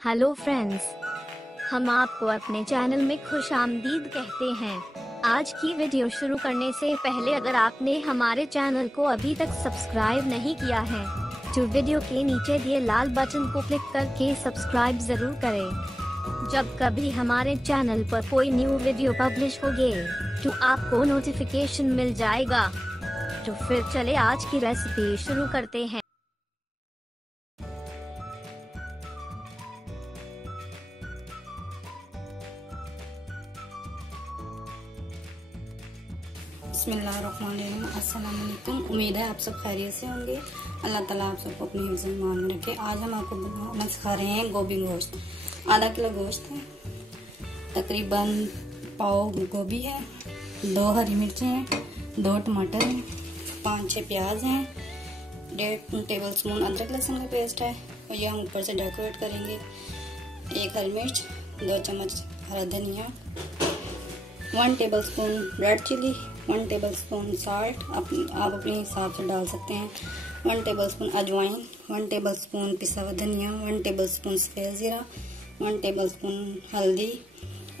Hello friends, हम आपको अपने चैनल में खुश आमदीद कहते हैं। आज की वीडियो शुरू करने से पहले अगर आपने हमारे चैनल को अभी तक सब्सक्राइब नहीं किया है तो वीडियो के नीचे दिए लाल बटन को क्लिक करके सब्सक्राइब जरूर करें। जब कभी हमारे चैनल पर कोई न्यू वीडियो पब्लिश होगी तो आपको नोटिफिकेशन मिल जाएगा। तो फिर चले आज की रेसिपी शुरू करते हैं। बिस्मिल्लाहिर्रहमानिर्रहीम। अस्सलाम वालेकुम। उम्मीद है आप सब खैरियत से होंगे। अल्लाह ताला आप सबको अपने हिफ्ज़ में ईमान में रखे। आज हम आपको बनाना सिखा रहे हैं गोभी गोश्त। आधा किलो गोश्त है, तकरीबन पाव गोभी है, 2 हरी मिर्चें हैं, 2 टमाटर हैं, 5-6 प्याज हैं, 1.5 टेबल स्पून अदरक लहसुन का पेस्ट है और यह हम ऊपर से डेकोरेट करेंगे। 1 हरी मिर्च, 2 चम्मच हरा धनिया, 1 tablespoon red chilli, 1 tablespoon salt आप अपने हिसाब से डाल सकते हैं, 1 टेबल स्पून अजवाइन, 1 टेबल स्पून पिसा हुआ धनिया, 1 टेबल स्पून सफ़ेद ज़ीरा, 1 टेबल स्पून हल्दी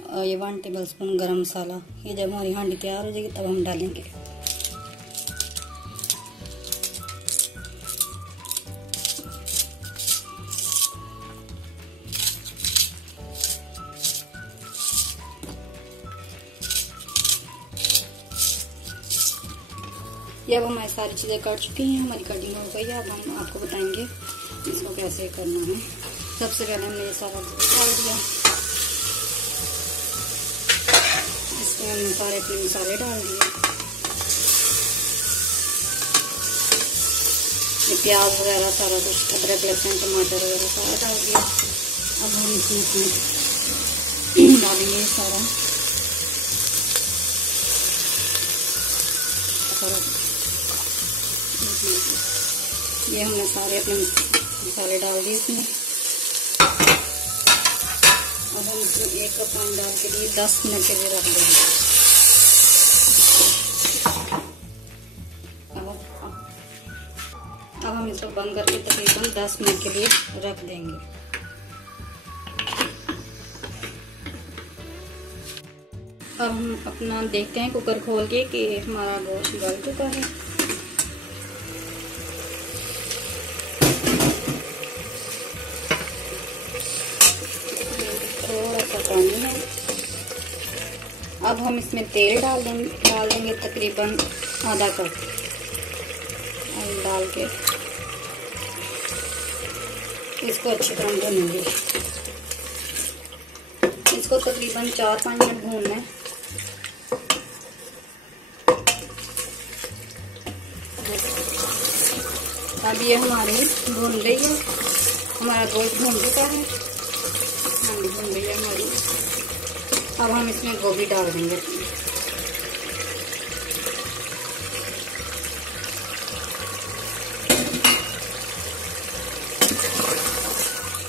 और ये 1 टेबल स्पून गरम मसाला। ये जब हमारी हांडी तैयार हो जाएगी तब हम डालेंगे। ये अब हमारी सारी चीज़ें कट चुकी हैं, हमारी कटिंग हो गई है। अब हम आपको बताएंगे इसको कैसे करना है। सबसे पहले हमने ये सारा डाल दिया, इसमें हमने सारे अपने मसाले डाल दिए। ये प्याज वगैरह सारा कुछ, अदरक लहसुन टमाटर वगैरह सारा डाल दिया। अब हम इसमें डालेंगे सारा ये हमने सारे अपने मसाले डाल दिए इसमें। अब हम इसमें 1 कप पानी डाल के लिए 10 मिनट के लिए रख देंगे। अब हम इसको बंद करके तकरीबन 10 मिनट के लिए रख देंगे। अब हम अपना देखते हैं कुकर खोल के कि हमारा गोश्त गल चुका है। थोड़ा सा पानी है। अब हम इसमें तेल डाल देंगे तकरीबन आधा कप डाल के इसको अच्छी तरह भूनेंगे। इसको तकरीबन 4-5 मिनट भूनना है। अब ये हमारी भून रही है, हमारा गोश्त भून चुका है, हांडी भून रही है हमारी। अब हम इसमें गोभी डाल देंगे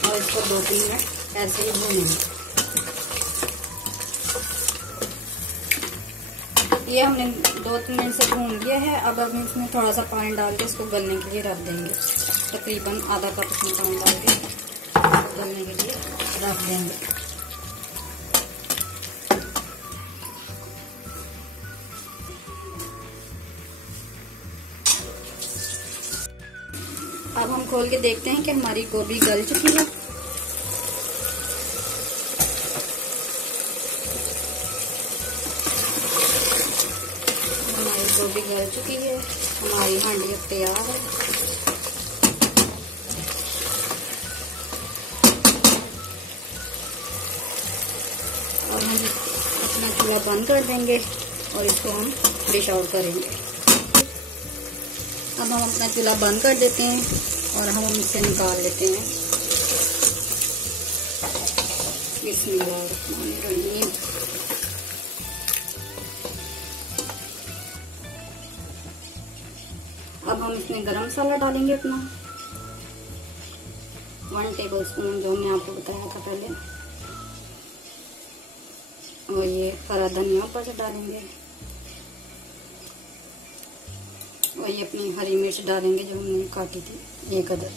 और इसको 2-3 मिनट ऐसे ही भूनेंगे। ये हमने 2-3 मिनट से भून लिया है। अब हम इसमें थोड़ा सा पानी डाल के इसको गलने के लिए रख देंगे। तकरीबन आधा कप इसमें पानी डाल के गलने के लिए रख देंगे। अब हम खोल के देखते हैं कि हमारी गोभी गल चुकी है। गोभी गल चुकी है, हमारी हांडी अब तैयार है। और हम अपना चूल्हा बंद कर देंगे और इसको हम डिश आउट करेंगे। अब हम अपना चूल्हा बंद कर देते हैं और हम इसे निकाल लेते हैं। बिस्मिल्लाहिर्रहमानिर्रहीम। अब हम इसमें गरम मसाला डालेंगे अपना 1 टेबल स्पून, जो हमने आपको बताया था पहले, और ये हरा धनिया ऊपर से डालेंगे और ये अपनी हरी मिर्च डालेंगे जो हमने काटी थी 1 अदद।